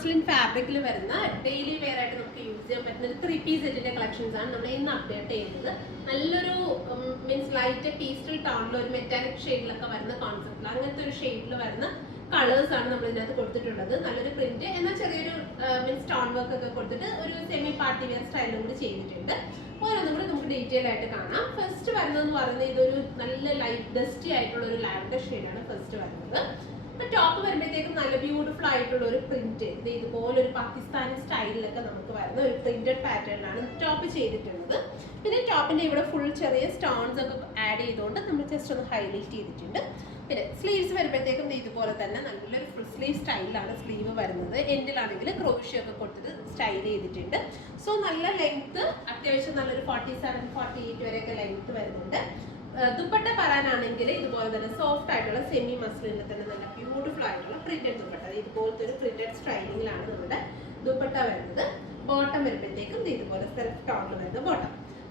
Muslin ഫാബ്രിക്കിൽ വരുന്ന daily wear ആയിട്ട് നമുക്ക് യൂസ് ചെയ്യാൻ പറ്റുന്ന ഒരു 3-piece സെറ്റിന്റെ കളക്ഷൻസ് ആണ് നമ്മൾ ഇന്ന് അപ്ഡേറ്റ് ചെയ്യുന്നത്. നല്ലൊരു മീൻസ് ലൈറ്റ് പീസ്റ്റൽ ടോണിൽ ഒരു മെറ്റാലിക് ഷെയ്ഡിലൊക്കെ വരുന്ന കോൺസെപ്റ്റിൽ അങ്ങനത്തെ ഒരു ഷെയ്ഡിൽ വരുന്ന കളേഴ്സ് ആണ് നമ്മൾ ഇതിനകത്ത് കൊടുത്തിട്ടുള്ളത്. നല്ലൊരു പ്രിന്റ് എന്നാൽ ചെറിയൊരു മീൻസ് സ്റ്റോൺ വർക്ക് ഒക്കെ കൊടുത്തിട്ട് ഒരു സെമി പാർട്ടി വെയർ സ്റ്റൈലും കൂടി ചെയ്തിട്ടുണ്ട്. ഓരോന്നും കൂടി നമുക്ക് ഡീറ്റെയിൽ ആയിട്ട് കാണാം. ഫസ്റ്റ് വരുന്നതെന്ന് പറയുന്നത് ഇതൊരു നല്ല ലൈറ്റ് ഡസ്റ്റി ആയിട്ടുള്ള ഒരു ലാവൻഡർ ഷെയ്ഡാണ് ഫസ്റ്റ് വരുന്നത്. ടോപ്പ് വരുമ്പോഴത്തേക്കും നല്ല ബ്യൂട്ടിഫുൾ ആയിട്ടുള്ള ഒരു പ്രിന്റ്, ഇതുപോലെ ഒരു പാകിസ്ഥാനി സ്റ്റൈലിലൊക്കെ നമുക്ക് വരുന്ന ഒരു പ്രിന്റഡ് പാറ്റേണിലാണ് ടോപ്പ് ചെയ്തിട്ടുള്ളത്. പിന്നെ ടോപ്പിന്റെ ഇവിടെ ഫുൾ ചെറിയ സ്റ്റോൺസ് ഒക്കെ ആഡ് ചെയ്തുകൊണ്ട് നമ്മൾ ജസ്റ്റ് ഒന്ന് ഹൈലൈറ്റ് ചെയ്തിട്ടുണ്ട്. പിന്നെ സ്ലീവ്സ് വരുമ്പോഴത്തേക്കും ഇതുപോലെ തന്നെ നല്ലൊരു ഫുൾ സ്ലീവ് സ്റ്റൈലിലാണ് സ്ലീവ് വരുന്നത്. എൻഡിലാണെങ്കിൽ ക്രോഷ്യ ഒക്കെ കൊടുത്തിട്ട് സ്റ്റൈൽ ചെയ്തിട്ടുണ്ട്. സോ നല്ല ലെങ്ത്, അത്യാവശ്യം നല്ലൊരു 47-48 വരെയൊക്കെ ലെങ്ത് വരുന്നുണ്ട്. ദുപ്പട്ട പറയാനാണെങ്കിൽ ഇതുപോലെ തന്നെ സോഫ്റ്റ് ആയിട്ടുള്ള സെമി മസ്ലിനിൽ തന്നെ നല്ല ബ്യൂട്ടിഫുൾ ആയിട്ടുള്ള പ്രിന്റഡ് ദുപ്പട്ട, ഇതുപോലത്തെ ഒരു പ്രിന്റഡ് സ്റ്റൈലിംഗിലാണ് നമ്മുടെ ദുപ്പട്ട വരുന്നത്. ബോട്ടം വരുമ്പോഴത്തേക്കും ഇതുപോലെ സെൽഫ് ടോണിൽ വരുന്ന ബോട്ടം.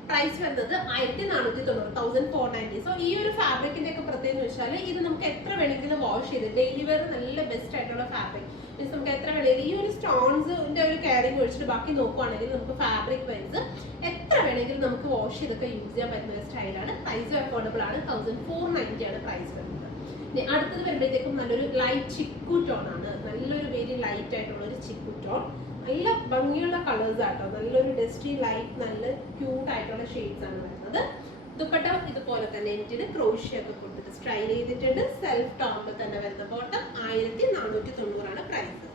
പ്രൈസ് വരുന്നത് 1490, 1490. സോ ഈ ഒരു ഫാബ്രിക്കിന്റെ ഒക്കെ പ്രത്യേകത വെച്ചാൽ ഇത് നമുക്ക് എത്ര വേണമെങ്കിലും വാഷ് ചെയ്ത് ഡെയിലി വെയർ നല്ല ബെസ്റ്റ് ആയിട്ടുള്ള ഫാബ്രിക്. മീൻസ് നമുക്ക് എത്ര വേണമെങ്കിലും ഈ ഒരു സ്റ്റോൺസിന്റെ ഒരു കെയറിങ് ഒഴിച്ചിട്ട് ബാക്കി നോക്കുവാണെങ്കിൽ നമുക്ക് ഫാബ്രിക് വൈസ് എത്ര വേണമെങ്കിലും നമുക്ക് വാഷ് ചെയ്തൊക്കെ യൂസ് ചെയ്യാൻ പറ്റുന്ന ഒരു സ്റ്റൈലാണ്. പ്രൈസ് അഫോർഡബിൾ ആണ്. 1490 ആണ് പ്രൈസ് വരുന്നത്. ഇനി അടുത്തത് വരുമ്പോഴത്തേക്കും നല്ലൊരു ലൈറ്റ് ചിക്കു ടോൺ ആണ്. നല്ലൊരു വെരി ലൈറ്റ് ആയിട്ടുള്ള ഒരു ചിക്കു ടോൺ, നല്ല ഭംഗിയുള്ള കളേഴ്സ് ആട്ടോ. നല്ലൊരു ഡസ്റ്റി ലൈറ്റ്, നല്ല ക്യൂട്ട് ആയിട്ടുള്ള ഷെയ്ഡ്സ് ആണ് വരുന്നത്. ദുപ്പട്ട ഇതുപോലെ തന്നെ എനിക്ക് ക്രോഷ്യ ഒക്കെ കൊടുത്തിട്ട് സ്റ്റൈൽ ചെയ്തിട്ടുണ്ട്. സെൽഫ് ടോണിൽ തന്നെ വരുന്ന ബോട്ടം. 1490 ആണ് പ്രൈസ്.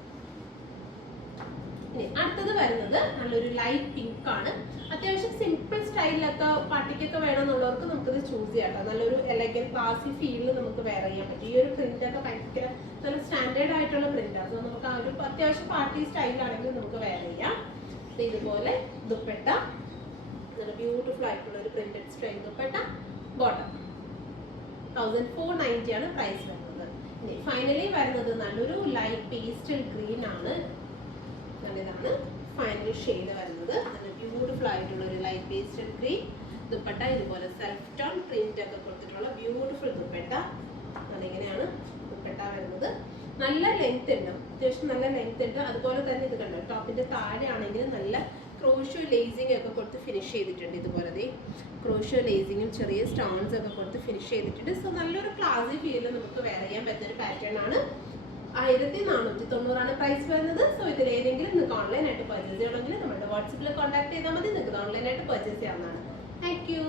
ഇനി അടുത്തത് വരുന്നത് നല്ലൊരു ലൈറ്റ് പിങ്ക് ആണ്. അത്യാവശ്യം സിമ്പിൾ സ്റ്റൈലിലൊക്കെ പാർട്ടിക്കൊക്കെ വേണമെന്നുള്ളവർക്ക് നമുക്കിത് ചൂസ് ചെയ്യാം. നല്ലൊരു എലഗൻ ക്ലാസി ഫീലിൽ നമുക്ക് വെയർ ചെയ്യാൻ പറ്റും. ഈ ഒരു പ്രിന്റ് ഒക്കെ ഭയങ്കര നല്ല സ്റ്റാൻഡേർഡ് ആയിട്ടുള്ള പ്രിന്റാണ്. സോ നമുക്ക് ആ ഒരു അത്യാവശ്യം പാർട്ടി സ്റ്റൈലാണെങ്കിൽ നമുക്ക് വെയർ ചെയ്യാം. ഇതുപോലെ ദുപ്പട്ട, നല്ല ബ്യൂട്ടിഫുൾ ആയിട്ടുള്ള ഒരു പ്രിന്റഡ് സ്റ്റൈൽ ദുപ്പട്ട. ബോട്ടം 1490 ആണ് പ്രൈസ് വരുന്നത്. ഇനി ഫൈനലി വരുന്നത് നല്ലൊരു ലൈറ്റ് പേസ്റ്റൽ ഗ്രീൻ ആണ്. ഇതാണ് ഫൈനൽ ഷെയ്ഡ് വരുന്നത്. നല്ല ബ്യൂട്ടിഫുൾ ആയിട്ടുള്ള ഒരു ലൈറ്റ് പേസ്റ്റൽ ഗ്രീൻ ദുപ്പട്ട. ഇതുപോലെ സെൽഫ് ടോൺ പ്രിന്റ് ഒക്കെ കൊടുത്തിട്ടുള്ള ബ്യൂട്ടിഫുൾ ദുപ്പട്ട. അതിങ്ങനെയാണ് ദുപ്പട്ട വരുന്നത്. നല്ല ലെങ്ത് ഉണ്ട്, അത്യാവശ്യം നല്ല ലെങ്ത് ഉണ്ട്. അതുപോലെ തന്നെ ഇത് കണ്ടോ, ടോപ്പിന്റെ താഴെ ആണെങ്കിൽ നല്ല ക്രോഷ്യോ ലേസിംഗ് ഒക്കെ കൊടുത്ത് ഫിനിഷ് ചെയ്തിട്ടുണ്ട്. ഇതുപോലെ ക്രോഷ്യോ ലേസിങ്ങും ചെറിയ സ്റ്റോൺസ് ഒക്കെ കൊടുത്ത് ഫിനിഷ് ചെയ്തിട്ടുണ്ട്. സോ നല്ലൊരു ക്ലാസി ഫീലിൽ നമുക്ക് വെയർ ചെയ്യാൻ പറ്റുന്ന ഒരു പാറ്റേൺ ആണ്. 1490 ആണ് പ്രൈസ് വരുന്നത്. സോ ഇതിൽ ഏതെങ്കിലും നിങ്ങൾക്ക് ഓൺലൈനായിട്ട് പർച്ചേസ് ചെയ്യണമെങ്കിൽ നമ്മുടെ വാട്സപ്പിൽ കോൺടാക്ട് ചെയ്താൽ മതി. നിങ്ങൾക്ക് ഓൺലൈനായിട്ട് പർച്ചേസ് ചെയ്യാവുന്നതാണ്. Thank you.